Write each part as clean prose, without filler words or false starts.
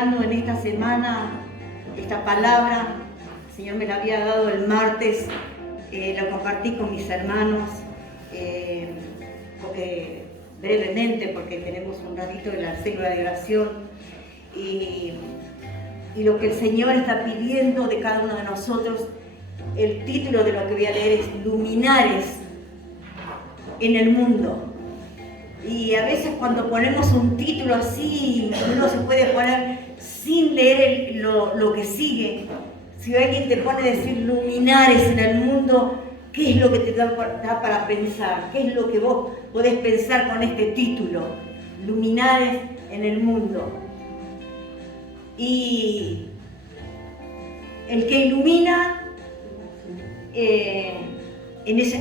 esperando en esta semana esta palabra. El Señor me la había dado el martes, la compartí con mis hermanos brevemente porque tenemos un ratito de la célula de oración y lo que el Señor está pidiendo de cada uno de nosotros, el título de lo que voy a leer es Luminares en el mundo. Y a veces cuando ponemos un título así, uno se puede poner sin leer lo que sigue. Si alguien te pone a decir luminares en el mundo, ¿qué es lo que te da para pensar? ¿Qué es lo que vos podés pensar con este título? Luminares en el mundo. Y el que ilumina,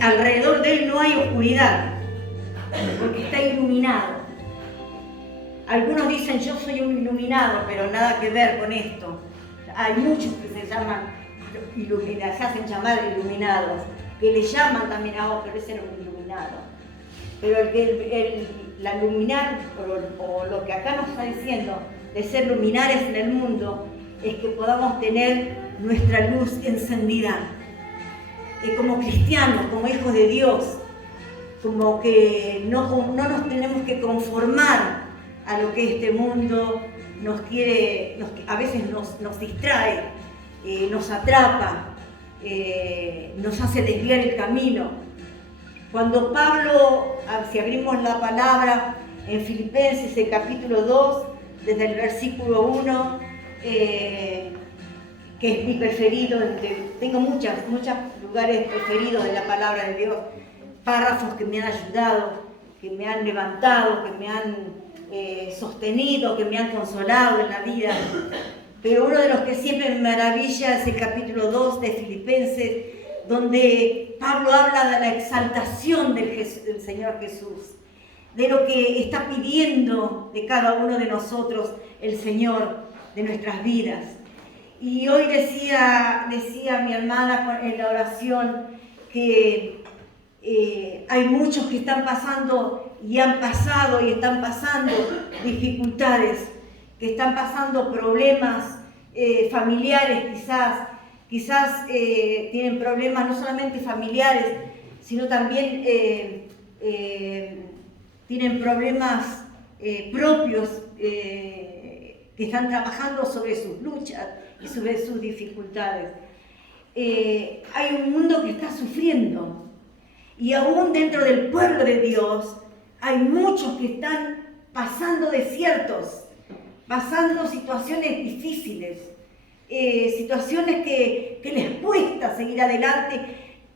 alrededor de él no hay oscuridad, porque está iluminado. Algunos dicen yo soy un iluminado, pero nada que ver con esto. Hay muchos que se llaman iluminados, se hacen llamar iluminados, que le llaman también a otros, pero ese era un iluminado. Pero la luminar, o lo que acá nos está diciendo de ser luminares en el mundo, es que podamos tener nuestra luz encendida. Como cristianos, como hijos de Dios, como que no nos tenemos que conformar a lo que este mundo nos quiere, a veces nos distrae, nos atrapa, nos hace desviar el camino. Cuando Pablo, si abrimos la palabra en Filipenses, el capítulo 2, desde el versículo 1, que es mi preferido, tengo muchos lugares preferidos de la palabra de Dios, párrafos que me han ayudado, que me han levantado, que me han sostenido, que me han consolado en la vida. Pero uno de los que siempre me maravilla es el capítulo 2 de Filipenses, donde Pablo habla de la exaltación del Señor Jesús, de lo que está pidiendo de cada uno de nosotros el Señor de nuestras vidas. Y hoy decía mi hermana en la oración que hay muchos que están pasando y han pasado y están pasando dificultades, que están pasando problemas familiares quizás tienen problemas no solamente familiares, sino también tienen problemas propios que están trabajando sobre sus luchas y sobre sus dificultades. Hay un mundo que está sufriendo y aún dentro del pueblo de Dios hay muchos que están pasando desiertos, pasando situaciones difíciles, situaciones que les cuesta seguir adelante.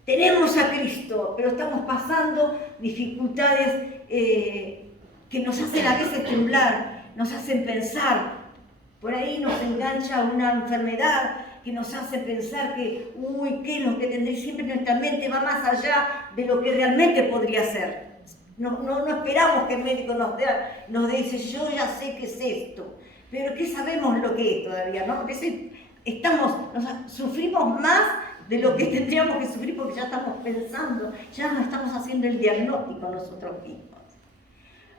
Tenemos a Cristo, pero estamos pasando dificultades que nos hacen a veces temblar, nos hacen pensar. Por ahí nos engancha una enfermedad que nos hace pensar que, ¿qué es lo que tendré? Siempre nuestra mente va más allá de lo que realmente podría ser. No esperamos que el médico nos dice, yo ya sé qué es esto, pero ¿qué sabemos lo que es todavía? ¿No? A veces sufrimos más de lo que tendríamos que sufrir porque ya estamos pensando, ya no estamos haciendo el diagnóstico nosotros mismos.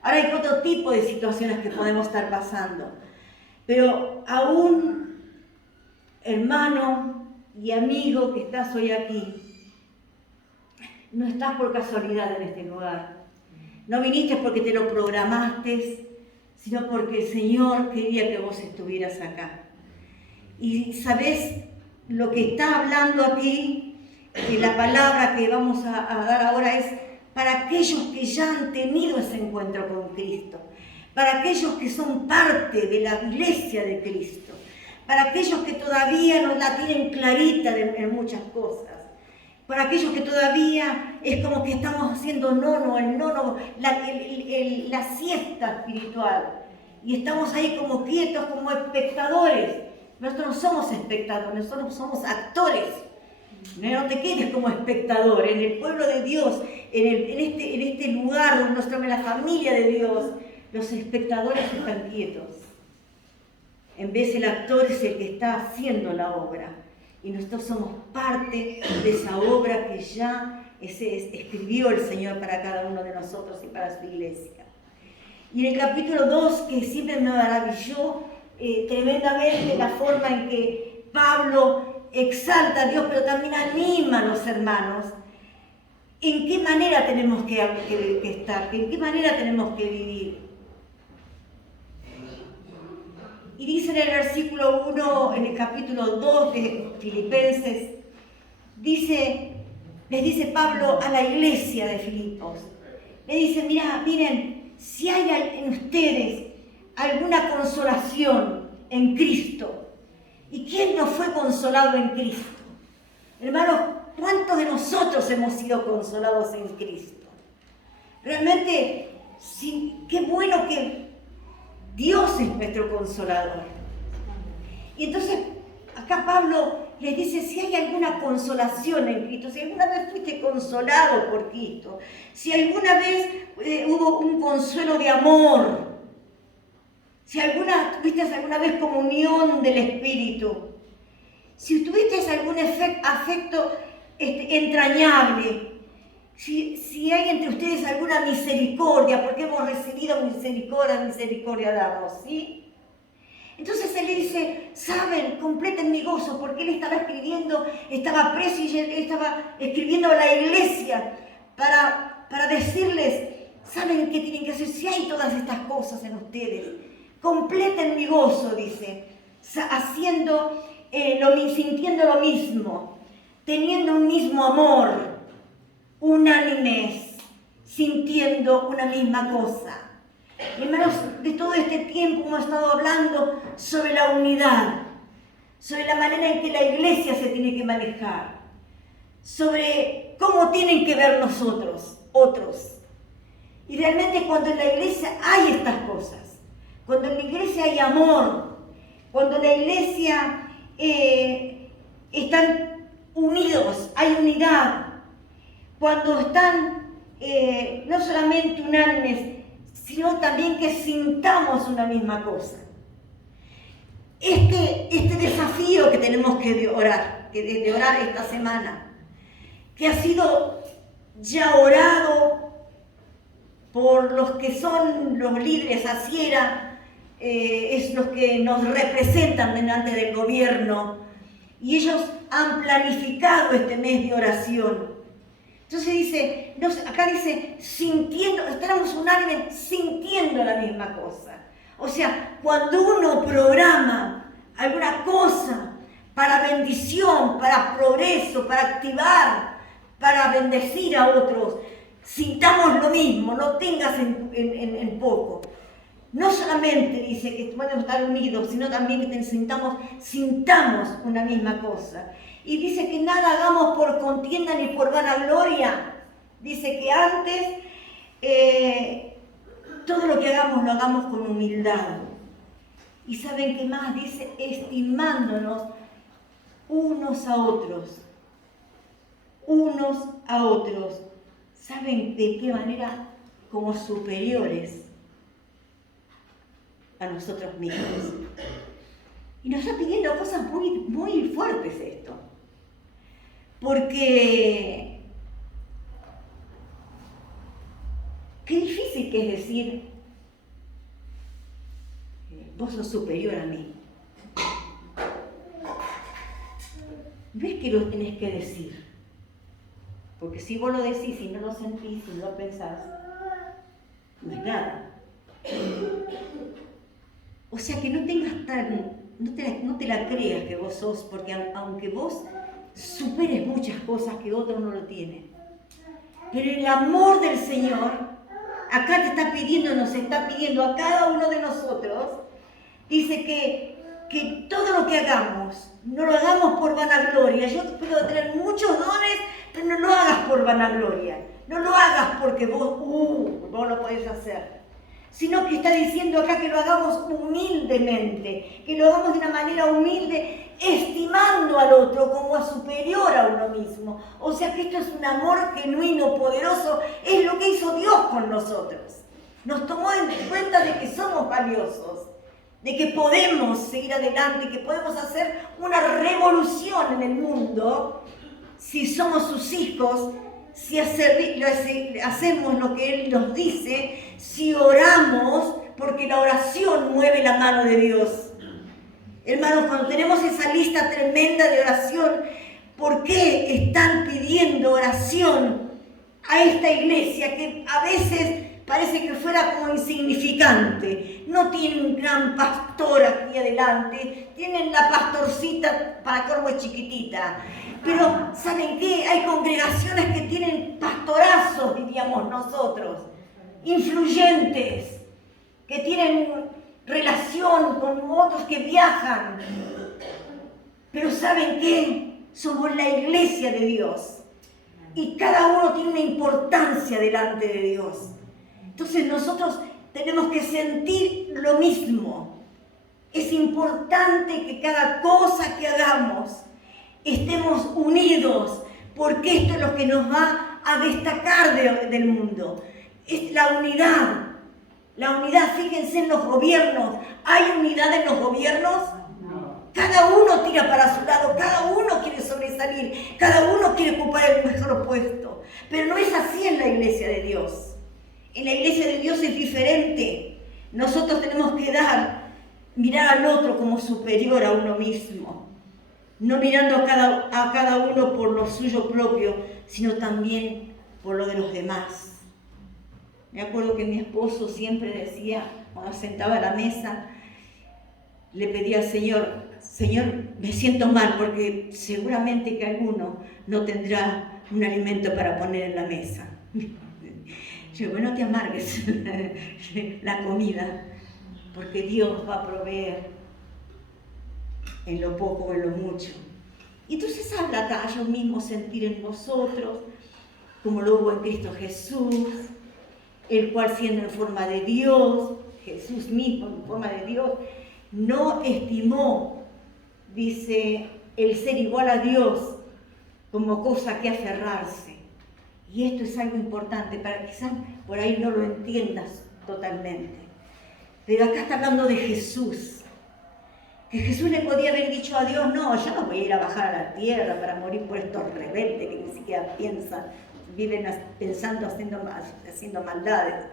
Ahora hay otro tipo de situaciones que podemos estar pasando, pero aún, hermano y amigo que estás hoy aquí, no estás por casualidad en este lugar. No viniste porque te lo programaste, sino porque el Señor quería que vos estuvieras acá. Y sabés lo que está hablando aquí, la palabra que vamos a dar ahora es para aquellos que ya han tenido ese encuentro con Cristo, para aquellos que son parte de la iglesia de Cristo, para aquellos que todavía no la tienen clarita en muchas cosas, para aquellos que todavía es como que estamos haciendo la siesta espiritual, y estamos ahí como quietos, como espectadores. Nosotros no somos espectadores, nosotros somos actores. No te quedes como espectador. En el pueblo de Dios, en este lugar donde nosotros, en la familia de Dios, los espectadores están quietos. En vez el actor es el que está haciendo la obra. Y nosotros somos parte de esa obra que ya escribió el Señor para cada uno de nosotros y para su iglesia. Y en el capítulo 2, que siempre me maravilló, tremendamente la forma en que Pablo exalta a Dios, pero también anima a los hermanos. ¿En qué manera tenemos que estar? ¿En qué manera tenemos que vivir? Y dice en el versículo 1, en el capítulo 2 de Filipenses, les dice Pablo a la iglesia de Filipos, le dice, miren, si hay en ustedes alguna consolación en Cristo, ¿y quién no fue consolado en Cristo? Hermanos, ¿cuántos de nosotros hemos sido consolados en Cristo? Realmente, sí, qué bueno que Dios es nuestro consolador. Y entonces, acá Pablo les dice, si hay alguna consolación en Cristo, si alguna vez fuiste consolado por Cristo, si alguna vez hubo un consuelo de amor, si tuviste alguna vez comunión del Espíritu, si tuviste algún afecto entrañable, si hay entre ustedes alguna misericordia, porque hemos recibido misericordia damos, ¿sí? Entonces él le dice, saben, completen mi gozo, porque él estaba preso y él estaba escribiendo a la iglesia para decirles, saben qué tienen que hacer, si hay todas estas cosas en ustedes, completen mi gozo, dice, sintiendo lo mismo, teniendo un mismo amor, unánimes, sintiendo una misma cosa. Hermanos, de todo este tiempo hemos estado hablando sobre la unidad, sobre la manera en que la iglesia se tiene que manejar, sobre cómo tienen que ver otros. Y realmente cuando en la iglesia hay estas cosas, cuando en la iglesia hay amor, cuando en la iglesia están unidos, hay unidad, cuando están no solamente unánimes, sino también que sintamos una misma cosa. Este desafío que tenemos que orar esta semana, que ha sido ya orado por los que son los líderes, Asiera, es los que nos representan delante del gobierno, y ellos han planificado este mes de oración. Entonces acá dice, estaremos unánimes sintiendo la misma cosa. O sea, cuando uno programa alguna cosa para bendición, para progreso, para activar, para bendecir a otros, sintamos lo mismo, no tengas en poco. No solamente dice que podemos estar unidos, sino también que sintamos una misma cosa. Y dice que nada hagamos por contienda ni por vanagloria. Dice que antes todo lo que hagamos lo hagamos con humildad. Y ¿saben qué más? Dice, estimándonos unos a otros. Unos a otros. ¿Saben de qué manera? Como superiores a nosotros mismos. Y nos está pidiendo cosas muy, muy fuertes esto. Porque qué difícil que es decir, vos sos superior a mí. ¿Ves que lo tenés que decir? Porque si vos lo decís y no lo sentís y no lo pensás, no es nada. O sea que no te la creas que vos sos, porque aunque vos superes muchas cosas que otro no lo tiene, pero el amor del Señor acá nos está pidiendo a cada uno de nosotros, dice que todo lo que hagamos, no lo hagamos por vanagloria. Yo puedo tener muchos dones, pero no lo hagas por vanagloria, no lo hagas porque vos lo podés hacer. Sino que está diciendo acá que lo hagamos humildemente, que lo hagamos de una manera humilde, estimando al otro como a superior a uno mismo. O sea que esto es un amor genuino, poderoso, es lo que hizo Dios con nosotros. Nos tomó en cuenta de que somos valiosos, de que podemos seguir adelante, que podemos hacer una revolución en el mundo si somos sus hijos, si hacemos lo que Él nos dice, si oramos, porque la oración mueve la mano de Dios. Hermanos, cuando tenemos esa lista tremenda de oración, ¿por qué están pidiendo oración a esta iglesia que a veces parece que fuera como insignificante? No tienen un gran pastor aquí adelante, tienen la pastorcita para colmo es chiquitita. Pero, ¿saben qué? Hay congregaciones que tienen pastorazos, diríamos nosotros, influyentes, que tienen relación con otros que viajan. Pero ¿saben qué? Somos la iglesia de Dios. Y cada uno tiene una importancia delante de Dios. Entonces nosotros tenemos que sentir lo mismo. Es importante que cada cosa que hagamos estemos unidos, porque esto es lo que nos va a destacar del mundo. Es la unidad. La unidad, fíjense en los gobiernos. ¿Hay unidad en los gobiernos? Cada uno tira para su lado, cada uno quiere sobresalir, cada uno quiere ocupar el mejor puesto. Pero no es así en la iglesia de Dios. En la iglesia de Dios es diferente. Nosotros tenemos que mirar al otro como superior a uno mismo. No mirando a cada uno por lo suyo propio, sino también por lo de los demás. Me acuerdo que mi esposo siempre decía, cuando sentaba a la mesa, le pedía al Señor, me siento mal porque seguramente que alguno no tendrá un alimento para poner en la mesa. Yo, bueno, no te amargues la comida, porque Dios va a proveer en lo poco o en lo mucho. Y entonces habla acá, yo mismo sentir en vosotros, como lo hubo en Cristo Jesús, el cual siendo en forma de Dios, Jesús mismo en forma de Dios, no estimó, dice, el ser igual a Dios como cosa que aferrarse. Y esto es algo importante, para que quizás por ahí no lo entiendas totalmente. Pero acá está hablando de Jesús. Que Jesús le podía haber dicho a Dios, no, yo no voy a ir a bajar a la tierra para morir por estos rebeldes que ni siquiera piensan, viven pensando, haciendo maldades.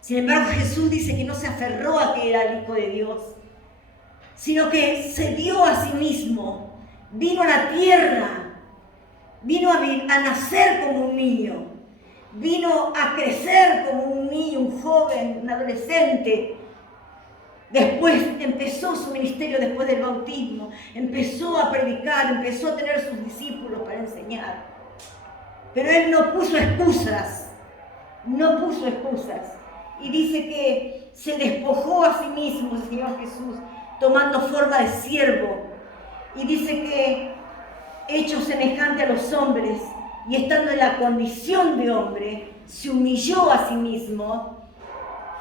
Sin embargo, Jesús dice que no se aferró a que era el Hijo de Dios, sino que se dio a sí mismo, vino a la tierra, vino a nacer como un niño, vino a crecer como un niño, un joven, un adolescente. Después empezó su ministerio después del bautismo, empezó a predicar, empezó a tener sus discípulos para enseñar. Pero él no puso excusas, Y dice que se despojó a sí mismo el Señor Jesús, tomando forma de siervo. Y dice que, hecho semejante a los hombres, y estando en la condición de hombre, se humilló a sí mismo,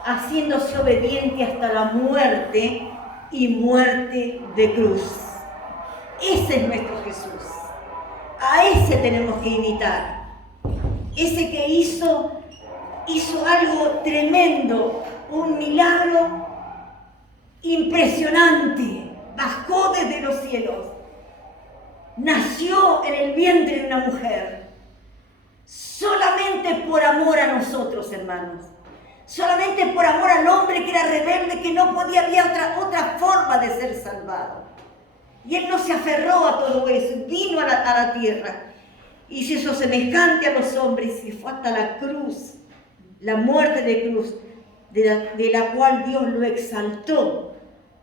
haciéndose obediente hasta la muerte y muerte de cruz. Ese es nuestro Jesús. A ese tenemos que imitar. Ese que hizo algo tremendo, un milagro impresionante. Bajó desde los cielos. Nació en el vientre de una mujer. Solamente por amor a nosotros, hermanos. Solamente por amor al hombre que era rebelde, que no podía haber otra forma de ser salvado. Y él no se aferró a todo eso, vino a la tierra y se hizo semejante a los hombres y fue hasta la cruz, la muerte de cruz, de la cual Dios lo exaltó,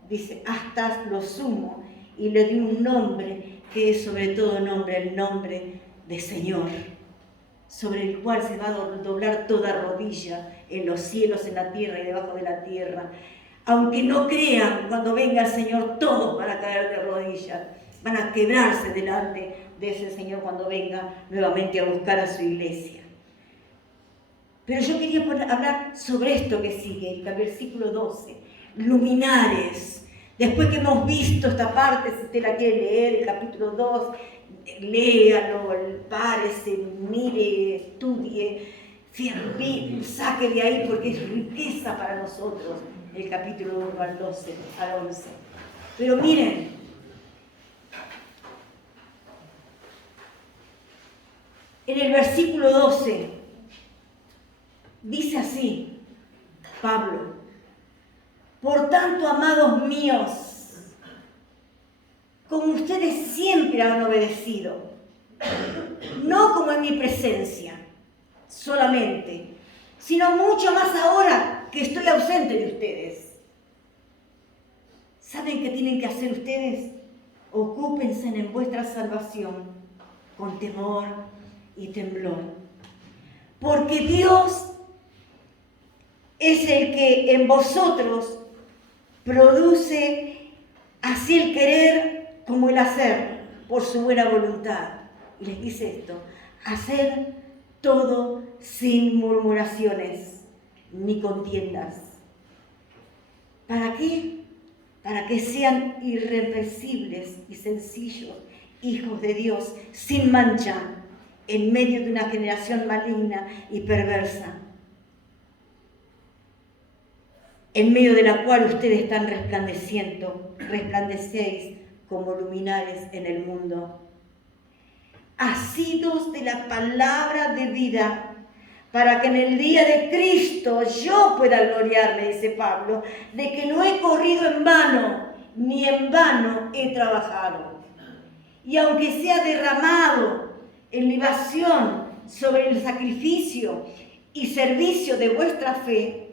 dice, hasta lo sumo, y le dio un nombre que es sobre todo nombre, el nombre de Señor, sobre el cual se va a doblar toda rodilla en los cielos, en la tierra y debajo de la tierra. Aunque no crean, cuando venga el Señor, todos van a caer de rodillas, van a quebrarse delante de ese Señor cuando venga nuevamente a buscar a su iglesia. Pero yo quería hablar sobre esto que sigue, el versículo 12, luminares. Después que hemos visto esta parte, si usted la quiere leer, el capítulo 2, léalo, párese, mire, estudie, saque de ahí porque es riqueza para nosotros el capítulo 1 al 12, al 11. Pero miren, en el versículo 12 dice así Pablo: por tanto, amados míos, como ustedes siempre han obedecido, no como en mi presencia solamente, sino mucho más ahora que estoy ausente de ustedes. ¿Saben qué tienen que hacer ustedes? Ocúpense en vuestra salvación con temor y temblor. Porque Dios es el que en vosotros produce así el querer como el hacer por su buena voluntad. Y les dice esto: hacer todo sin murmuraciones ni contiendas. ¿Para qué? Para que sean irreprensibles y sencillos hijos de Dios, sin mancha, en medio de una generación maligna y perversa, en medio de la cual ustedes están resplandecéis como luminares en el mundo. Asidos de la palabra de vida, para que en el día de Cristo yo pueda gloriarme, dice Pablo, de que no he corrido en vano, ni en vano he trabajado. Y aunque sea derramado en libación sobre el sacrificio y servicio de vuestra fe,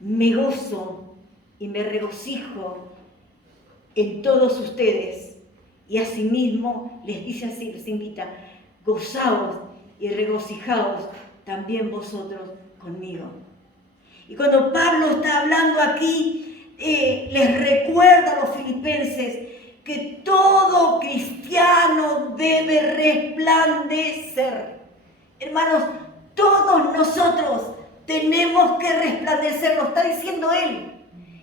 me gozo y me regocijo en todos ustedes. Y asimismo les dice así, les invita: gozaos y regocijaos también vosotros conmigo. Y cuando Pablo está hablando aquí, les recuerda a los filipenses que todo cristiano debe resplandecer. Hermanos, todos nosotros tenemos que resplandecer, lo está diciendo él.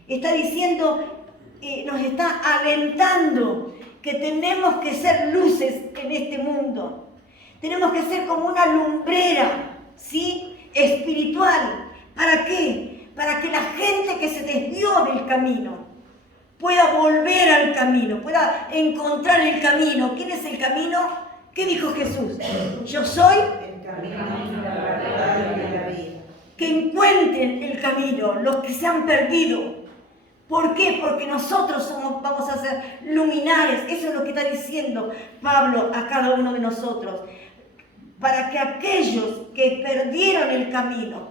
Está diciendo, nos está alentando que tenemos que ser luces en este mundo. Tenemos que ser como una lumbrera, ¿sí?, espiritual. ¿Para qué? Para que la gente que se desvió del camino pueda volver al camino, pueda encontrar el camino. ¿Quién es el camino? ¿Qué dijo Jesús? Yo soy el camino, la verdad y la vida. Que encuentren el camino, los que se han perdido. ¿Por qué? Porque nosotros vamos a ser luminares. Eso es lo que está diciendo Pablo a cada uno de nosotros. Para que aquellos que perdieron el camino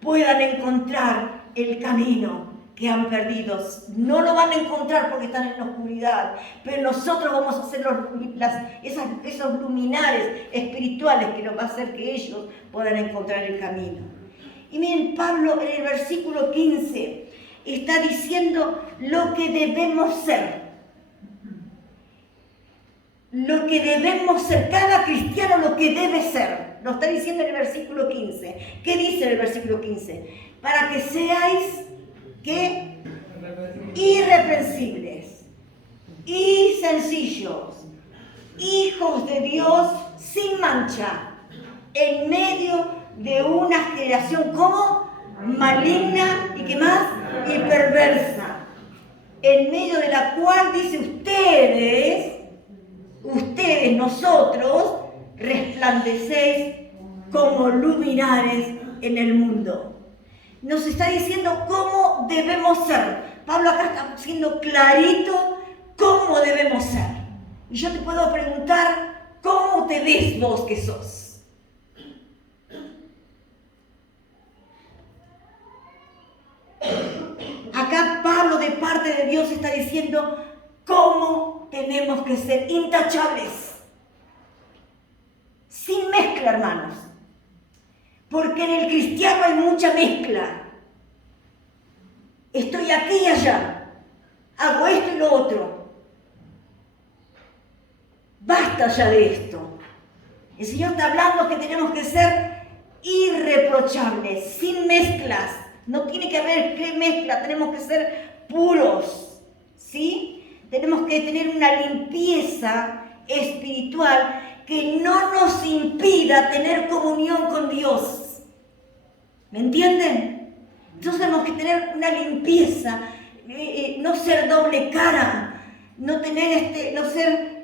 puedan encontrar el camino que han perdido. No lo van a encontrar porque están en la oscuridad, pero nosotros vamos a ser esos luminares espirituales que nos va a hacer que ellos puedan encontrar el camino. Y miren, Pablo en el versículo 15 está diciendo lo que debemos ser. Lo que debemos ser, cada cristiano lo que debe ser. Lo está diciendo en el versículo 15. ¿Qué dice en el versículo 15? Para que seáis, ¿qué? Irreprensibles y sencillos, hijos de Dios sin mancha, en medio de una generación, ¿cómo? Maligna y ¿qué más? Y perversa, en medio de la cual dice ustedes, nosotros, resplandecéis como luminares en el mundo. Nos está diciendo cómo debemos ser. Pablo acá está siendo clarito cómo debemos ser. Y yo te puedo preguntar, ¿cómo te ves vos que sos? Acá Pablo, de parte de Dios, está diciendo cómo tenemos que ser intachables. Sin mezcla, hermanos. Porque en el cristiano hay mucha mezcla. Estoy aquí y allá. Hago esto y lo otro. Basta ya de esto. El Señor está hablando que tenemos que ser irreprochables, sin mezclas. No tiene que haber mezcla, tenemos que ser puros, ¿sí? Tenemos que tener una limpieza espiritual que no nos impida tener comunión con Dios. ¿Me entienden? Entonces tenemos que tener una limpieza, no ser doble cara, no tener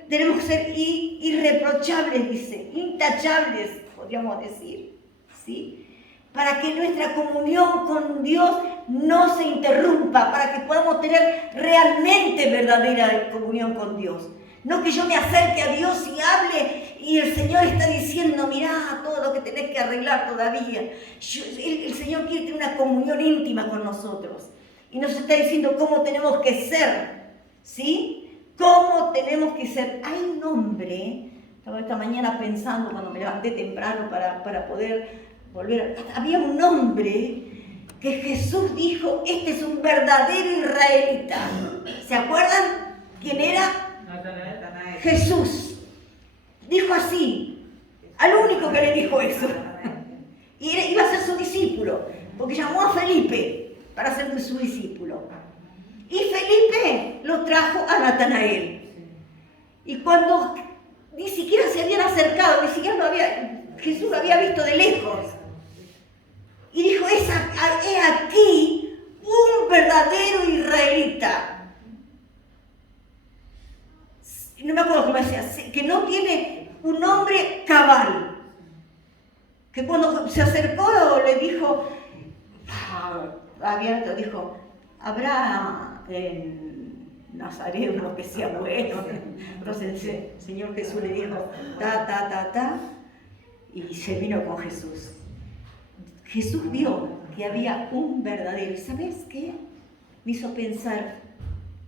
tenemos que ser irreprochables, dice, intachables, podríamos decir, ¿sí? Para que nuestra comunión con Dios no se interrumpa, para que podamos tener realmente verdadera comunión con Dios. No que yo me acerque a Dios y hable y el Señor está diciendo, mirá todo lo que tenés que arreglar todavía. El Señor quiere tener una comunión íntima con nosotros. Y nos está diciendo cómo tenemos que ser, ¿sí? ¿Cómo tenemos que ser? Hay un hombre, estaba esta mañana pensando cuando me levanté temprano para poder volver. Había un hombre que Jesús dijo, este es un verdadero israelita. ¿Se acuerdan quién era? Jesús. Dijo así, al único que le dijo eso. Y iba a ser su discípulo, porque llamó a Felipe para ser su discípulo. Y Felipe lo trajo a Natanael. Y cuando ni siquiera se habían acercado, ni siquiera Jesús lo había visto de lejos. Y dijo, he aquí un verdadero israelita. No me acuerdo cómo decía, que no tiene un nombre cabal. Que cuando se acercó le dijo, abierto, dijo, habrá en Nazaret uno que sea bueno. Entonces el Señor Jesús le dijo, y se vino con Jesús. Jesús vio que había un verdadero. ¿Sabes qué? Me hizo pensar,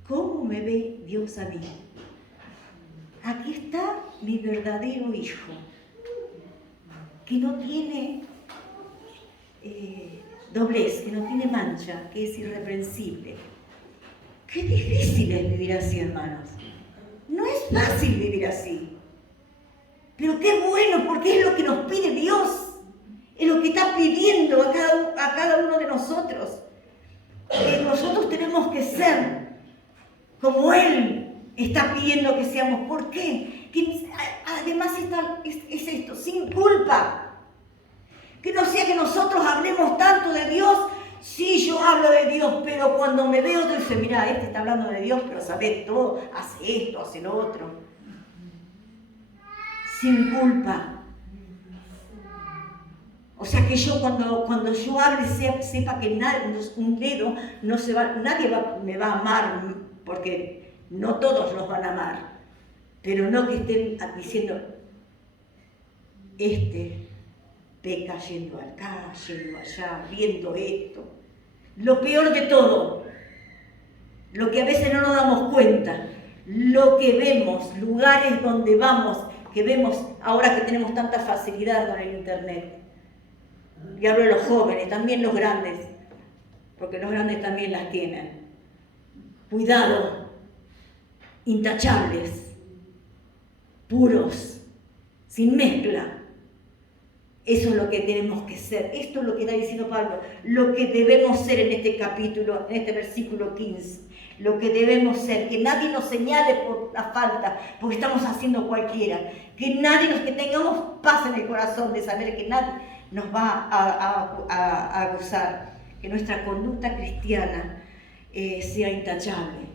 ¿cómo me ve Dios a mí? Aquí está mi verdadero hijo, que no tiene doblez, que no tiene mancha, que es irreprensible. Qué difícil es vivir así, hermanos. No es fácil vivir así. Pero qué bueno, porque es lo que nos pide Dios. Es lo que está pidiendo a cada uno de nosotros. Nosotros tenemos que ser como Él está pidiendo que seamos. ¿Por qué? Que además es esto, sin culpa. Que no sea que nosotros hablemos tanto de Dios. Sí, yo hablo de Dios, pero cuando me veo, yo digo, mira, este está hablando de Dios, pero sabes todo, hace esto, hace lo otro. Sin culpa. O sea que yo cuando yo hable sepa que un dedo no se va, nadie me va a amar, porque no todos los van a amar, pero no que estén diciendo, este peca yendo acá, yendo allá, viendo esto. Lo peor de todo, lo que a veces no nos damos cuenta, lo que vemos, lugares donde vamos, que vemos ahora que tenemos tanta facilidad con el internet. Y hablo de los jóvenes, también los grandes, porque los grandes también las tienen. Cuidado, intachables, puros, sin mezcla. Eso es lo que tenemos que ser. Esto es lo que está diciendo Pablo, lo que debemos ser en este capítulo, en este versículo 15. Lo que debemos ser, que nadie nos señale por la falta, porque estamos haciendo cualquiera. Que tengamos paz en el corazón de saber que nadie nos va a acusar. Que nuestra conducta cristiana sea intachable.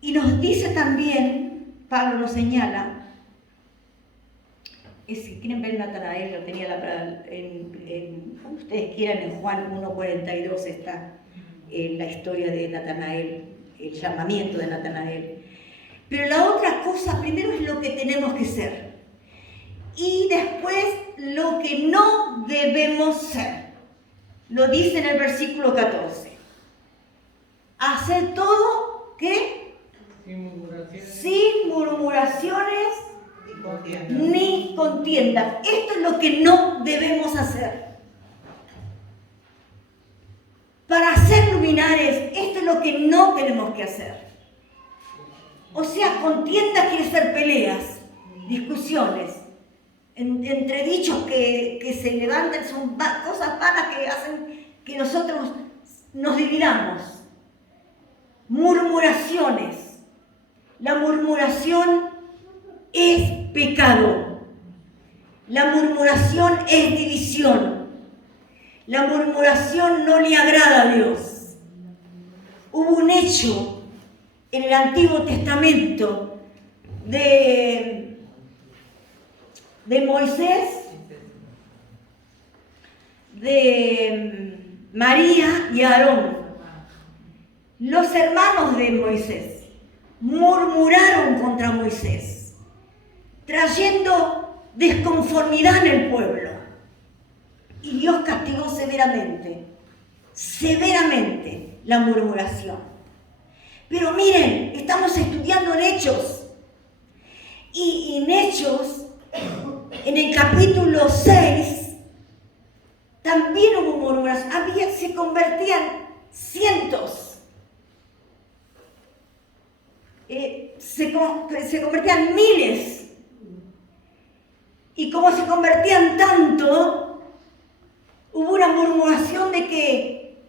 Y nos dice también, Pablo nos señala, si quieren ver Natanael, lo tenía cuando ustedes quieran, en Juan 1:42 está la historia de Natanael, el llamamiento de Natanael. Pero la otra cosa, primero es lo que tenemos que ser. Y después lo que no debemos ser. Lo dice en el versículo 14. Hacer todo, ¿qué? Sin murmuraciones ni contiendas. Esto es lo que no debemos hacer. Para ser luminares, esto es lo que no tenemos que hacer. O sea, contiendas quiere ser peleas, discusiones, entre dichos que se levantan, son cosas vanas que hacen que nosotros nos dividamos. Murmuraciones. La murmuración es pecado. La murmuración es división. La murmuración no le agrada a Dios. Hubo un hecho en el Antiguo Testamento de Moisés, de María y Aarón. Los hermanos de Moisés murmuraron contra Moisés, trayendo desconformidad en el pueblo. Y Dios castigó severamente la murmuración. Pero miren, estamos estudiando en Hechos. Y en Hechos, en el capítulo 6, también hubo murmuración. Se convertían cientos. Se convertían miles. Y como se convertían tanto, hubo una murmuración de que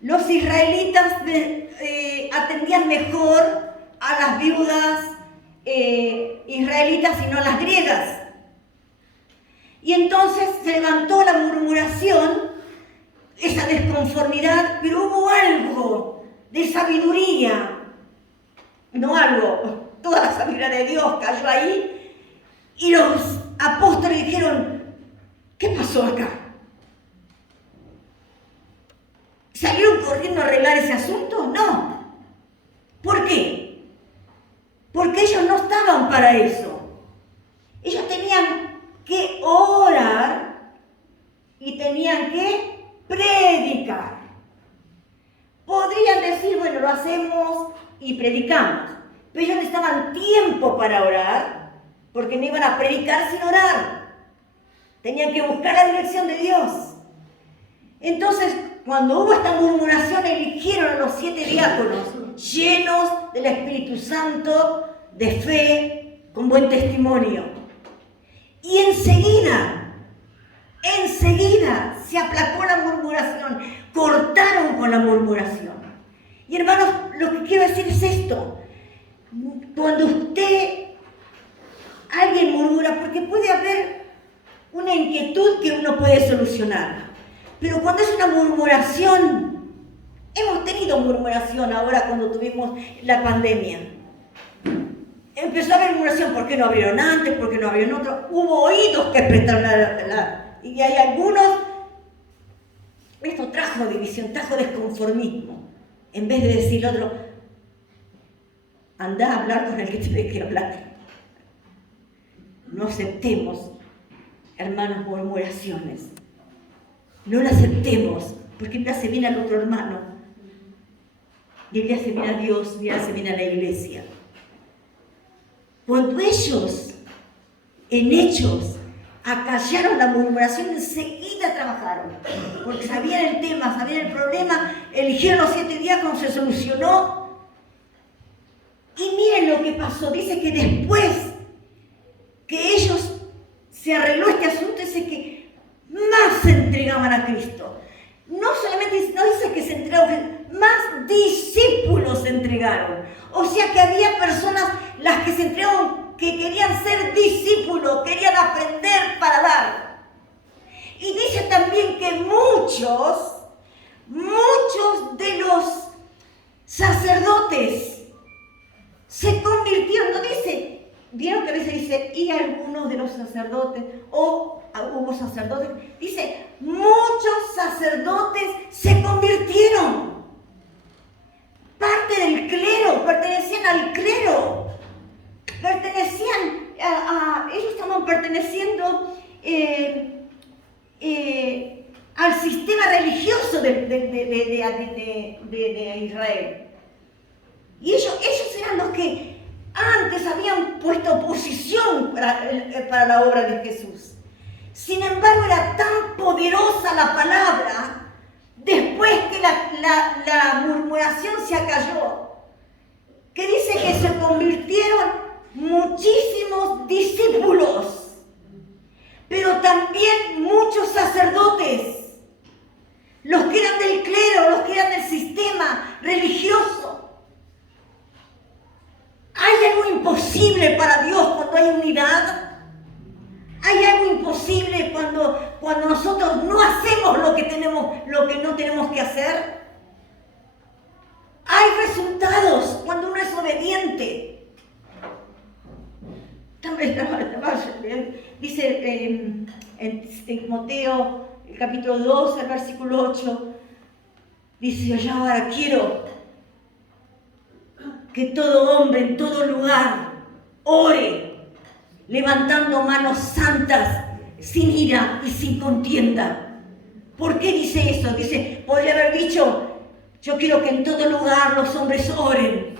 los israelitas atendían mejor a las viudas israelitas y no a las griegas. Y entonces se levantó la murmuración, esa desconformidad, pero hubo algo de sabiduría. Toda la sabiduría de Dios cayó ahí y los apóstoles dijeron, ¿qué pasó acá? ¿Salieron corriendo a arreglar ese asunto? No. ¿Por qué? Porque ellos no estaban para eso. Ellos tenían que orar y tenían que predicar. Podrían decir, bueno, lo hacemos y predicamos, pero ellos necesitaban tiempo para orar, porque no iban a predicar sin orar. Tenían que buscar la dirección de Dios. Entonces, cuando hubo esta murmuración, eligieron a los 7 diáconos, llenos del Espíritu Santo, de fe, con buen testimonio. Y enseguida se aplacó la murmuración, cortaron con la murmuración. Y hermanos, lo que quiero decir es esto. Cuando alguien murmura, porque puede haber una inquietud que uno puede solucionar. Pero cuando es una murmuración, hemos tenido murmuración ahora cuando tuvimos la pandemia. Empezó a haber murmuración, ¿por qué no abrieron antes? ¿Por qué no abrieron otros? Hubo oídos que prestaron y hay algunos, esto trajo división, trajo desconformismo. En vez de decir otro, andá a hablar con el que tiene que hablar. No aceptemos, hermanos, murmuraciones. No la aceptemos, porque le hace bien al otro hermano. Y él le hace bien a Dios, le hace bien a la iglesia. Cuando ellos, en Hechos, acallaron la murmuración, enseguida trabajaron. Porque sabían el tema, sabían el problema, eligieron los 7 diáconos, se solucionó. Y miren lo que pasó. Dice que después que ellos se arregló este asunto, dice que más se entregaban a Cristo. No solamente no dice que se entregaron, más discípulos se entregaron. O sea que había personas, las que se entregaron, que querían ser discípulos, querían aprender para dar. Y dice también que muchos de los sacerdotes se convirtieron, no dice, vieron que a veces dice, y algunos de los sacerdotes, o hubo sacerdotes, dice, muchos sacerdotes se convirtieron. Parte del clero, pertenecían al clero, ellos estaban perteneciendo al sistema religioso de Israel. Y ellos eran los que antes habían puesto oposición para la obra de Jesús. Sin embargo, era tan poderosa la palabra, después que la murmuración se acalló, que dice que se convirtieron muchísimos discípulos, pero también muchos sacerdotes, los que eran del clero, los que eran del sistema religioso. ¿Hay algo imposible para Dios cuando hay unidad? ¿Hay algo imposible cuando nosotros no hacemos lo que no tenemos que hacer? Hay resultados cuando uno es obediente. Dice en Timoteo, el capítulo 2, el versículo 8, dice, yo ahora quiero que todo hombre en todo lugar ore, levantando manos santas, sin ira y sin contienda. ¿Por qué dice eso? Dice, podría haber dicho, yo quiero que en todo lugar los hombres oren.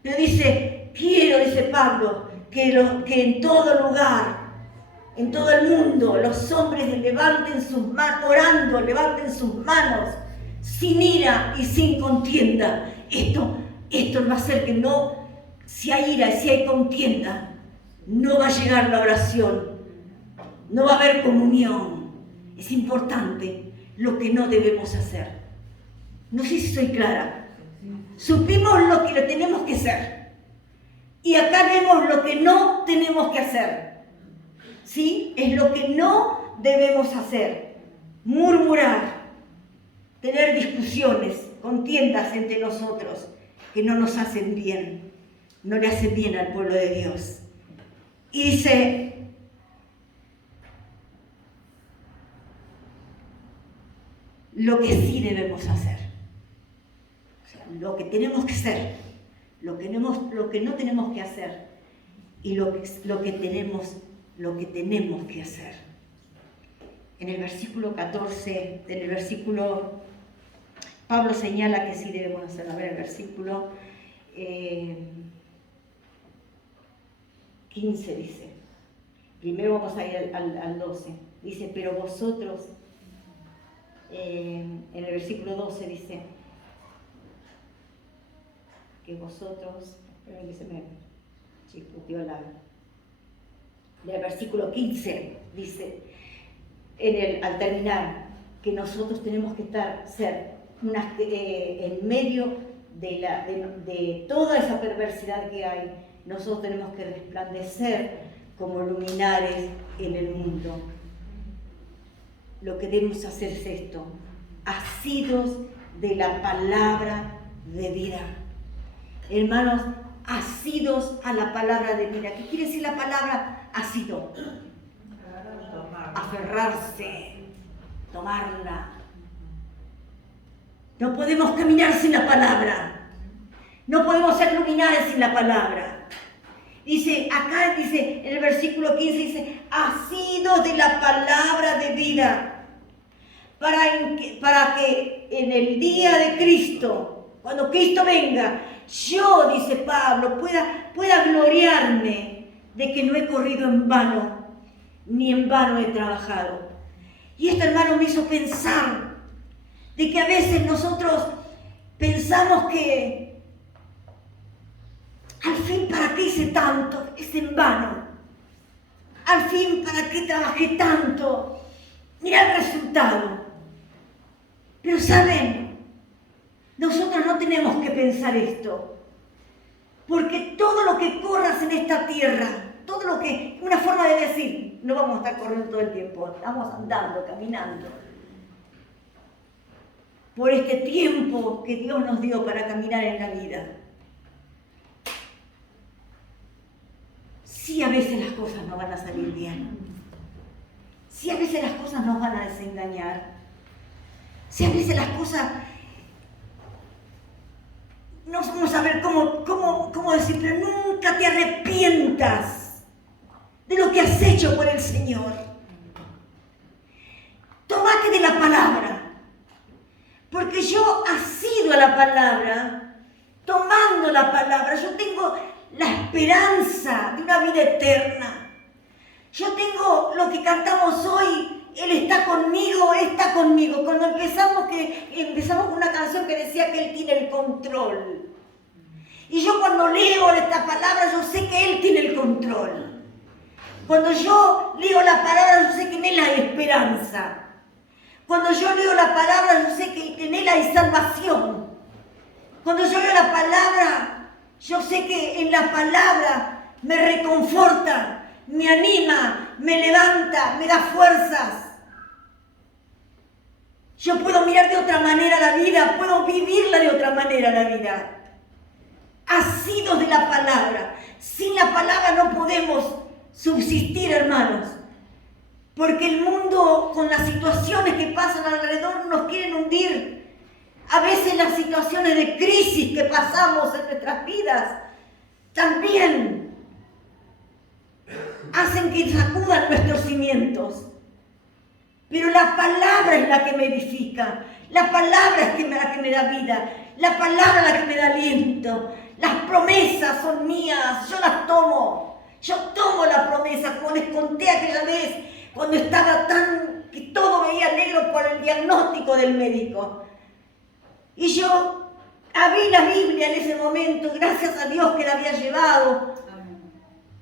Pero dice, quiero, dice Pablo, que en todo lugar, en todo el mundo, los hombres levanten sus manos, orando, levanten sus manos, sin ira y sin contienda. Esto va a hacer que no, si hay ira y si hay contienda, no va a llegar la oración, no va a haber comunión. Es importante lo que no debemos hacer. No sé si soy clara. Supimos lo que tenemos que hacer. Y acá vemos lo que no tenemos que hacer. ¿Sí? Es lo que no debemos hacer. Murmurar, tener discusiones, contiendas entre nosotros que no nos hacen bien, no le hacen bien al pueblo de Dios. Y dice, lo que sí debemos hacer, o sea, lo que tenemos que hacer, lo que no tenemos que hacer y lo que tenemos que hacer. En el versículo 14, Pablo señala que sí debemos hacer. A ver, el versículo 15 dice, primero vamos a ir al 12, dice, pero vosotros, en el versículo 12 dice, que vosotros, esperen que se me chicoteó el versículo 15 dice, al terminar, que nosotros tenemos que ser en medio de toda esa perversidad que hay, nosotros tenemos que resplandecer como luminares en el mundo. Lo que debemos hacer es esto, asidos de la palabra de vida. Hermanos, asidos a la palabra de vida. ¿Qué quiere decir la palabra asido? Aferrarse, tomarla. No podemos caminar sin la palabra. No podemos ser luminares sin la palabra. Acá dice, en el versículo 15 dice, asidos de la palabra de vida. Para que en el día de Cristo, cuando Cristo venga, yo, dice Pablo, pueda gloriarme de que no he corrido en vano, ni en vano he trabajado. Y esto, hermano, me hizo pensar de que a veces nosotros pensamos que al fin, ¿para qué hice tanto? Es en vano. Al fin, ¿para qué trabajé tanto? Mira el resultado. Pero ¿saben? Nosotros no tenemos que pensar esto. Porque todo lo que corras en esta tierra, todo lo que, una forma de decir, no vamos a estar corriendo todo el tiempo, estamos andando, caminando. Por este tiempo que Dios nos dio para caminar en la vida. Sí, a veces las cosas no van a salir bien. Sí, a veces las cosas nos van a desengañar. Sí, a veces las cosas no vamos a ver cómo decir, pero nunca te arrepientas de lo que has hecho por el Señor. Tómate de la palabra. Porque yo asido a la palabra, tomando la palabra, yo tengo la esperanza de una vida eterna. Yo tengo lo que cantamos hoy, Él está conmigo, está conmigo. Cuando empezamos con una canción que decía que Él tiene el control. Y yo cuando leo esta palabra, yo sé que Él tiene el control. Cuando yo leo la palabra, yo sé que en Él hay esperanza. Cuando yo leo la palabra, yo sé que en Él hay salvación. Cuando yo leo la palabra, yo sé que en la palabra me reconforta, me anima, me levanta, me da fuerzas. Yo puedo mirar de otra manera la vida, puedo vivirla de otra manera la vida. Asidos de la palabra. Sin la palabra no podemos subsistir, hermanos. Porque el mundo, con las situaciones que pasan alrededor, nos quieren hundir. A veces las situaciones de crisis que pasamos en nuestras vidas también hacen que sacudan nuestros cimientos. Pero la palabra es la que me edifica, la palabra es la que me da vida, la palabra es la que me da aliento. Las promesas son mías, yo las tomo. Yo tomo la promesa, como les conté aquella vez, cuando estaba que todo veía negro por el diagnóstico del médico. Y yo abrí la Biblia en ese momento, gracias a Dios que la había llevado.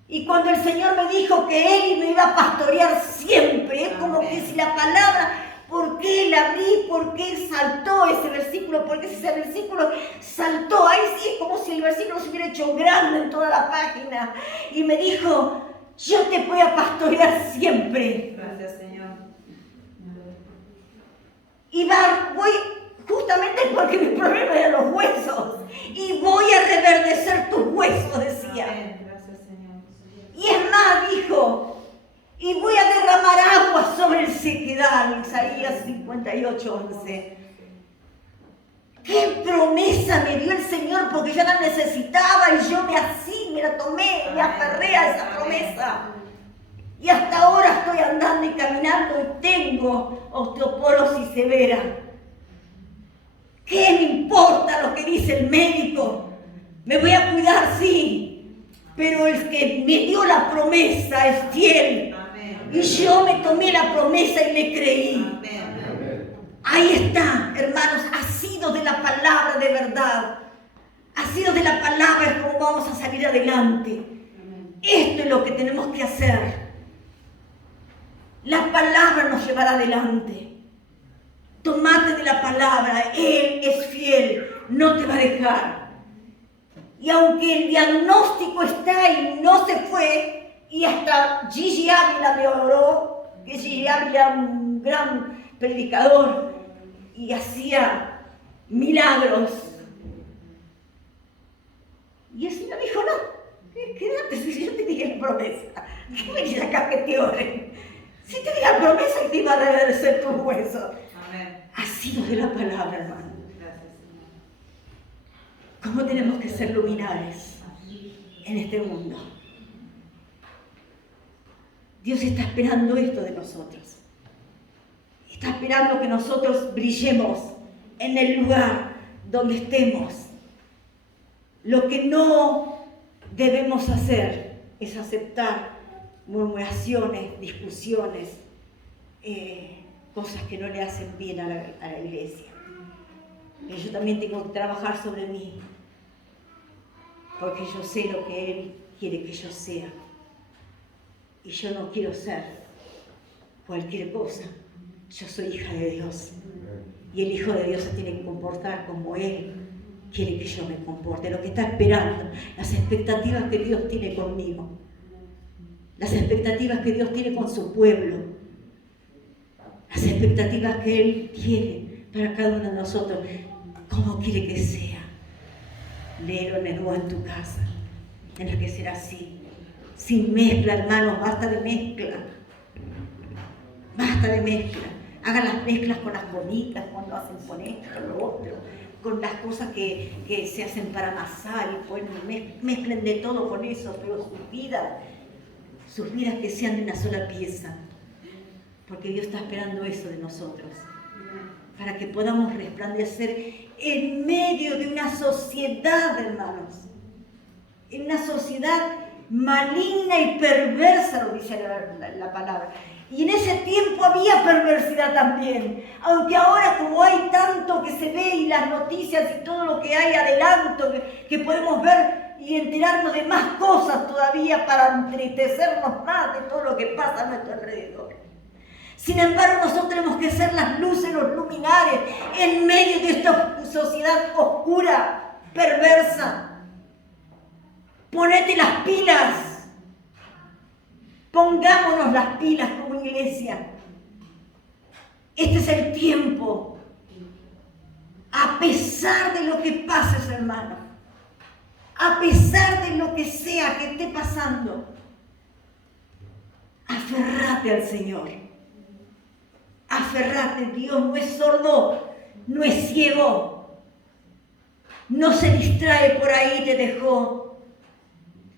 Y cuando el Señor me dijo que Él me iba a pastorear siempre, es como que si la palabra, ¿por qué la abrí? ¿Por qué saltó ese versículo? ¿Por qué ese versículo saltó? Ahí sí es como si el versículo se hubiera hecho grande en toda la página. Y me dijo, yo te voy a pastorear siempre. Gracias, Señor. Y voy, justamente porque mi problema eran los huesos. Y voy a reverdecer tus huesos, decía. Amén. Gracias, Señor. Y es más, dijo, y voy a derramar agua sobre el sequedal, Isaías 58:11. ¡Qué promesa me dio el Señor! Porque yo la necesitaba y yo me la tomé, me aferré a esa promesa. Y hasta ahora estoy andando y caminando y tengo osteoporosis severa. ¿Qué me importa lo que dice el médico? Me voy a cuidar, sí. Pero el que me dio la promesa es fiel. Amén. Y yo me tomé la promesa y le creí. Amén. Ahí está, hermanos, ha sido de la palabra de verdad. Ha sido de la palabra es como vamos a salir adelante. Esto es lo que tenemos que hacer. La palabra nos llevará adelante. Tomate de la palabra, Él es fiel, no te va a dejar. Y aunque el diagnóstico está y no se fue, y hasta Gigi Ávila me oró, que Gigi Ávila era un gran predicador y hacía milagros. Y el Señor dijo, no, quédate, si yo te dije la promesa, ¿qué venís acá que te oren? Si te di la promesa que te iba a reverdecer tus huesos. Amén. Ha sido de la palabra, hermano. Gracias, Señor. ¿Cómo tenemos que ser luminares en este mundo? Dios está esperando esto de nosotros. Está esperando que nosotros brillemos en el lugar donde estemos. Lo que no debemos hacer es aceptar murmuraciones, discusiones, cosas que no le hacen bien a la iglesia. Pero yo también tengo que trabajar sobre mí, porque yo sé lo que Él quiere que yo sea. Y yo no quiero ser cualquier cosa. Yo soy hija de Dios. Y el Hijo de Dios se tiene que comportar como Él quiere que yo me comporte. Lo que está esperando, las expectativas que Dios tiene conmigo. Las expectativas que Dios tiene con su pueblo. Las expectativas que Él tiene para cada uno de nosotros. ¿Cómo quiere que sea? Léelo en tu casa. Tienes que ser así. Sin mezcla, hermanos, basta de mezcla. Basta de mezcla. Hagan las mezclas con las bonitas, cuando hacen con esto, con lo otro, con las cosas que se hacen para amasar y pues mezclen de todo con eso, pero sus vidas que sean de una sola pieza. Porque Dios está esperando eso de nosotros. Para que podamos resplandecer en medio de una sociedad, hermanos. En una sociedad maligna y perversa, lo dice la palabra. Y en ese tiempo había perversidad también. Aunque ahora, como hay tanto que se ve y las noticias y todo lo que hay adelanto, que podemos ver y enterarnos de más cosas todavía para entristecernos más de todo lo que pasa a nuestro alrededor. Sin embargo, nosotros tenemos que ser las luces, los luminares, en medio de esta sociedad oscura, perversa. Ponete las pilas. Pongámonos las pilas como iglesia. Este es el tiempo. A pesar de lo que pases, hermano. A pesar de lo que sea que esté pasando. Aferrate al Señor. Aferrate. Dios no es sordo, no es ciego. no se distrae por ahí, te dejó.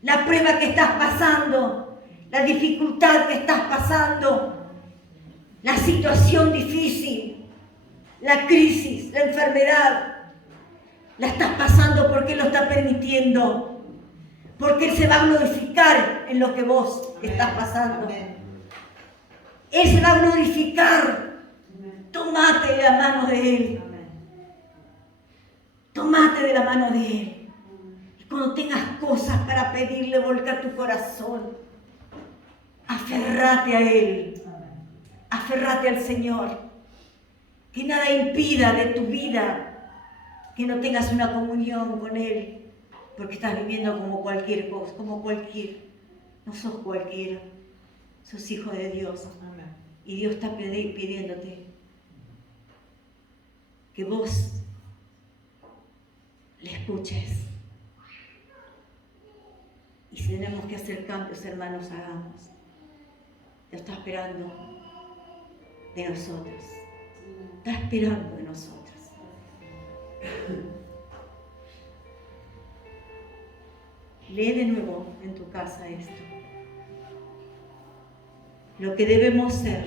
La prueba que estás pasando, la dificultad que estás pasando, la situación difícil, la crisis, la enfermedad, la estás pasando porque Él lo está permitiendo. Porque Él se va a glorificar en lo que vos estás pasando. Él se va a glorificar. Tómate de la mano de Él. Tómate de la mano de Él. Y cuando tengas cosas para pedirle, volca tu corazón. Aferrate a Él. Aferrate al Señor. Que nada impida de tu vida que no tengas una comunión con Él. Porque estás viviendo como cualquier cosa, como cualquier. No sos cualquiera. Sos hijo de Dios. Amén. Y Dios está pidiéndote que vos le escuches. Y si tenemos que hacer cambios, hermanos, hagamos. Lo está esperando de nosotros. Está esperando de nosotros. Lee de nuevo en tu casa esto. Lo que debemos ser.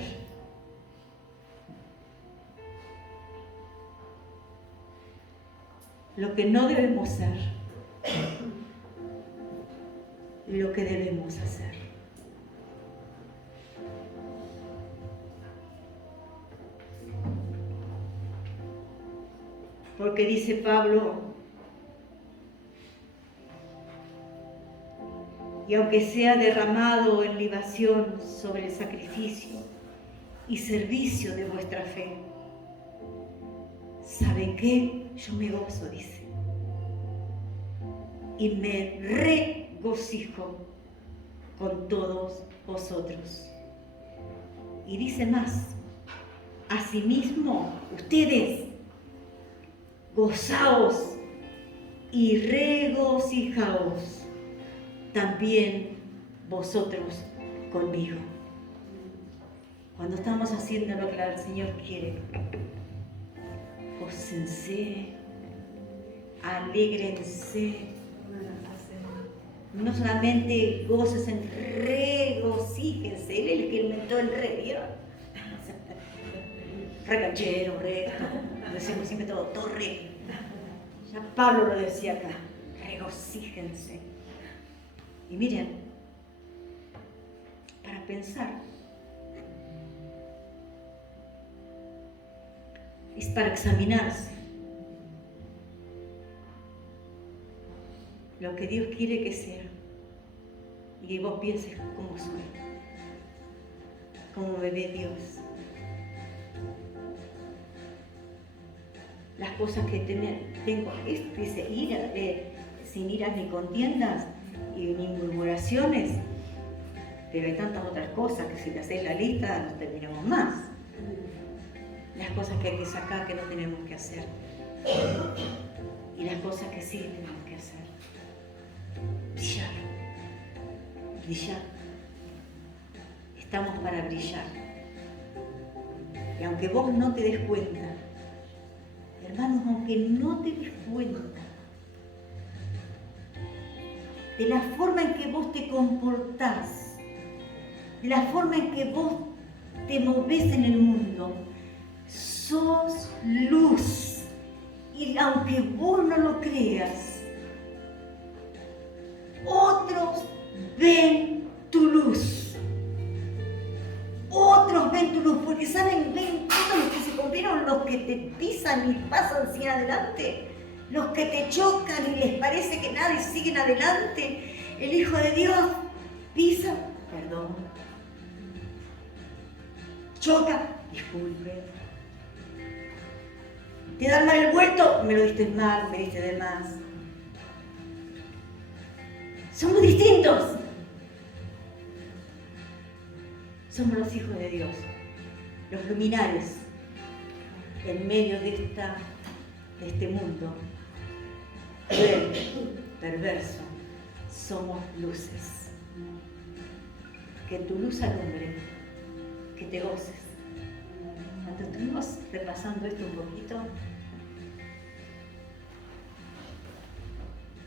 Lo que no debemos ser. Y lo que debemos hacer. Porque dice Pablo, y aunque sea derramado en libación sobre el sacrificio y servicio de vuestra fe, ¿saben qué? Yo me gozo, dice, y me regocijo con todos vosotros. Y dice más, asimismo, ustedes, gozaos y regocijaos también vosotros conmigo. Cuando estamos haciendo lo que el Señor quiere, gócense, alégrense. No solamente gócense, regocíjense. Él es el que inventó el re, ¿vieron? Recanchero, recto. Decimos siempre todo re. Ya Pablo lo decía acá, regocíjense. Y miren, para pensar, es para examinarse lo que Dios quiere que sea y que vos pienses cómo soy, cómo me ve Dios. Las cosas que tengo, dice ira, sin iras ni contiendas y ni murmuraciones, pero hay tantas otras cosas que si te haces la lista no terminamos más. Las cosas que hay que sacar que no tenemos que hacer y las cosas que sí tenemos que hacer. Brillar, brillar. Estamos para brillar. Y aunque vos no te des cuenta, hermanos, aunque no te des cuenta de la forma en que vos te comportás, de la forma en que vos te movés en el mundo, sos luz. Y aunque vos no lo creas, otros ven tu luz. Otros ven tu luz, porque saben, ven todos los que se convieron, los que te pisan y pasan sin adelante, los que te chocan y les parece que nada y siguen adelante. El Hijo de Dios pisa, perdón, choca, disculpe. Te dan mal el vuelto, me lo diste mal, me diste de más. Somos distintos. Somos los hijos de Dios, los luminares en medio de este mundo cruel, perverso. Somos luces. Que tu luz alumbre, que te goces. Cuando estuvimos repasando esto un poquito,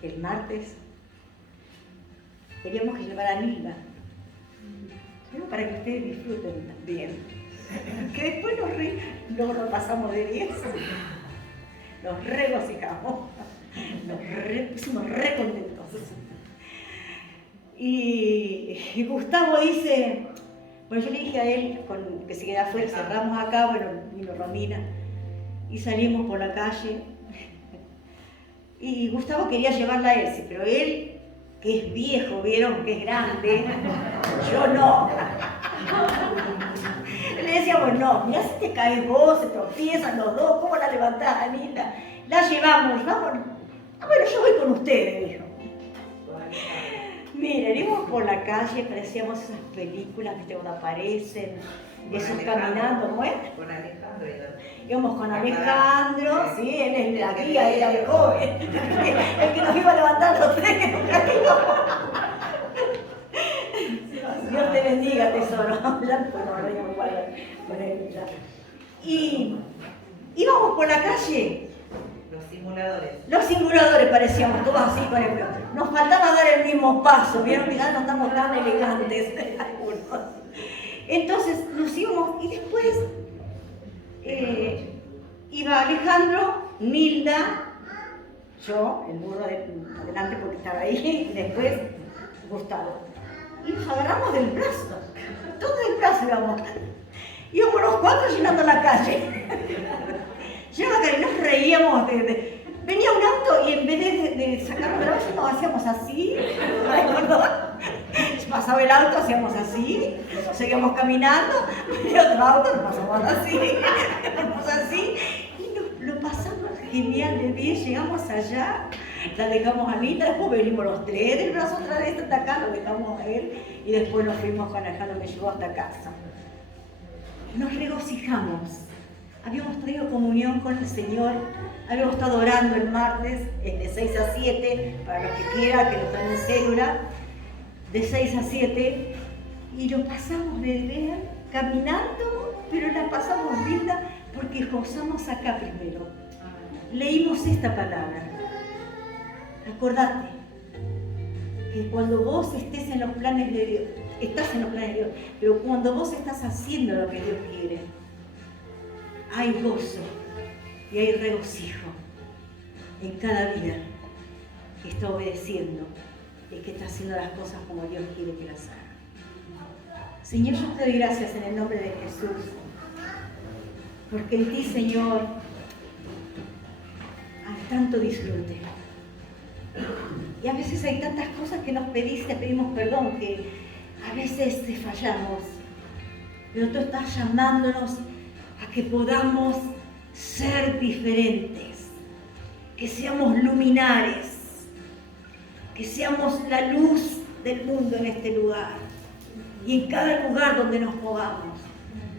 el martes, queríamos que llevara a Nilda, pero para que ustedes disfruten también. Que después nos lo pasamos de 10, nos regocijamos, nos pusimos re contentos. Y Gustavo dice, bueno, yo le dije a él que se queda afuera, cerramos acá, bueno, vino Romina, y salimos por la calle. Y Gustavo quería llevarla a Elsie, pero él, que es viejo, vieron que es grande, yo no. Le decíamos, no, mirá si te caes vos, se tropiezan los dos, ¿cómo la levantás, Anita? La llevamos, vamos. Ah, bueno, yo voy con ustedes, dijo. Miren, íbamos por la calle, parecíamos esas películas, ¿viste? Cuando aparecen, esos caminando, ¿cómo es? Con Alejandro. Íbamos con Alejandro, sí, él es la guía, era el joven, el que nos iba a levantar los tres que nunca Dios te bendiga, tesoro. Y íbamos por la calle. Los simuladores parecíamos todos así con el... Nos faltaba dar el mismo paso, vieron que ya no estamos tan elegantes algunos. Entonces nos íbamos y después iba Alejandro, Nilda, yo, el burro adelante porque estaba ahí, y después Gustavo. Y nos agarramos del brazo, todos del brazo íbamos. Íbamos los cuatro llenando la calle. Llegaba acá y nos reíamos venía un auto y en vez de sacarnos del auto nos hacíamos así, pasaba el auto, hacíamos así, seguíamos caminando, venía otro auto, nos pasamos así, y lo pasamos genial de bien, llegamos allá, la dejamos a Anita, después venimos los tres del brazo otra vez hasta acá, lo dejamos a él y después nos fuimos con Alejandro, me llevó hasta casa. Nos regocijamos. Habíamos tenido comunión con el Señor, habíamos estado orando el martes, de 6 a 7, para los que quieran, que lo están en célula, de 6 a 7, y lo pasamos de ver, caminando, pero la pasamos linda porque gozamos acá primero. Leímos esta palabra. Acordate que cuando vos estés en los planes de Dios, estás en los planes de Dios, pero cuando vos estás haciendo lo que Dios quiere, hay gozo y hay regocijo en cada vida que está obedeciendo y que está haciendo las cosas como Dios quiere que las haga. Señor, yo te doy gracias en el nombre de Jesús, porque en ti, Señor, hay tanto disfrute. Y a veces hay tantas cosas que nos pedís, te pedimos perdón, que a veces te fallamos, pero tú estás llamándonos a que podamos ser diferentes, que seamos luminares, que seamos la luz del mundo en este lugar y en cada lugar donde nos movamos,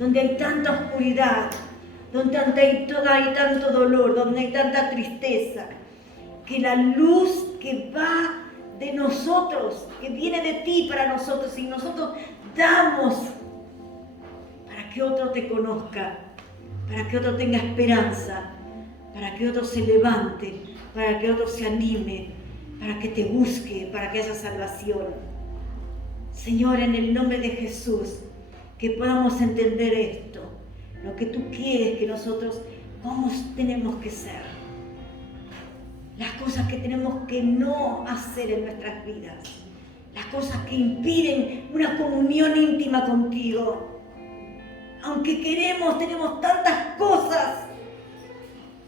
donde hay tanta oscuridad, donde hay tanto dolor, donde hay tanta tristeza, que la luz que va de nosotros, que viene de ti para nosotros y nosotros damos para que otro te conozca, para que otro tenga esperanza, para que otro se levante, para que otro se anime, para que te busque, para que haya salvación. Señor, en el nombre de Jesús, que podamos entender esto, lo que tú quieres que nosotros, cómo tenemos que ser, las cosas que tenemos que no hacer en nuestras vidas, las cosas que impiden una comunión íntima contigo. Aunque tenemos tantas cosas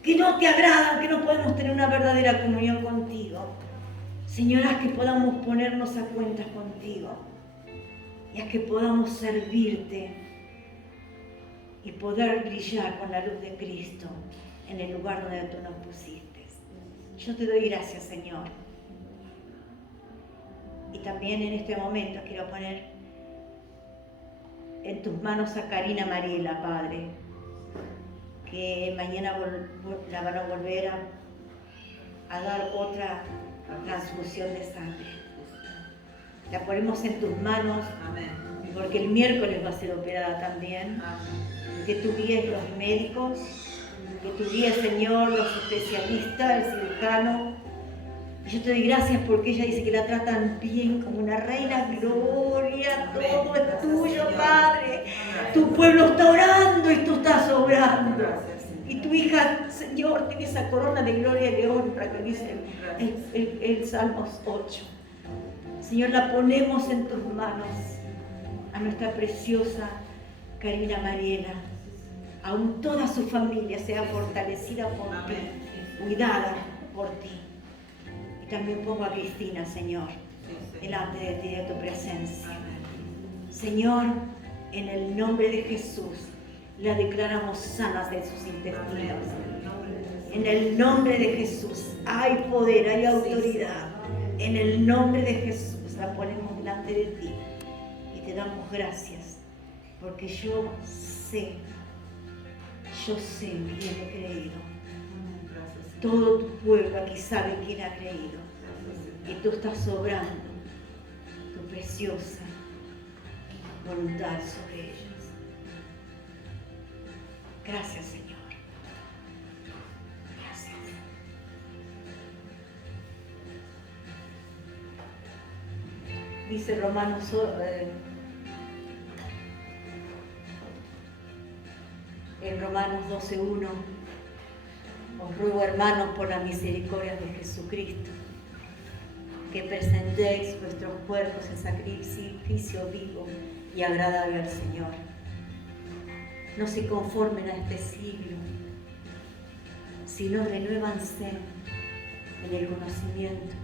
que no te agradan, que no podemos tener una verdadera comunión contigo. Señor, haz que podamos ponernos a cuentas contigo y haz que podamos servirte y poder brillar con la luz de Cristo en el lugar donde tú nos pusiste. Yo te doy gracias, Señor. Y también en este momento quiero poner en tus manos a Karina Mariela, Padre, que mañana la van a volver a dar otra transfusión de sangre. La ponemos en tus manos, Amén. porque el miércoles va a ser operada también. Amén. Que tú guíes los médicos, que tú guíes, Señor, los especialistas, el cirujano, Y yo te doy gracias porque ella dice que la tratan bien como una reina. Gloria, todo es tuyo, Padre. Tu pueblo está orando y tú estás obrando. Y tu hija, Señor, tiene esa corona de gloria y de honra que dice el Salmos 8. Señor, la ponemos en tus manos a nuestra preciosa Karina Mariela. Aún toda su familia sea fortalecida por ti, cuidada por ti. Y también pongo a Cristina, Señor, delante de ti, de tu presencia. Señor, en el nombre de Jesús, la declaramos sanas de sus intestinos. En el nombre de Jesús hay poder, hay autoridad. En el nombre de Jesús la ponemos delante de ti y te damos gracias porque yo sé en quién he creído. Todo tu pueblo aquí sabe quién ha creído y tú estás obrando tu preciosa voluntad sobre ellos. Gracias, Señor. Gracias. Dice Romanos en Romanos 12:1, os ruego, hermanos, por la misericordia de Jesucristo, que presentéis vuestros cuerpos en sacrificio vivo y agradable al Señor. No se conformen a este siglo, sino renuévanse en el conocimiento,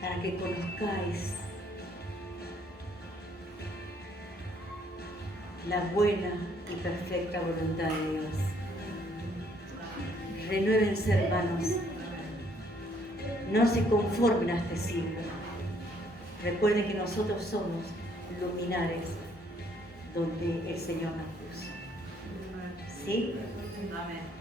para que conozcáis la buena y perfecta voluntad de Dios. Renuévense, hermanos. No se conformen a este siglo. Recuerden que nosotros somos luminares donde el Señor nos puso. ¿Sí? Amén.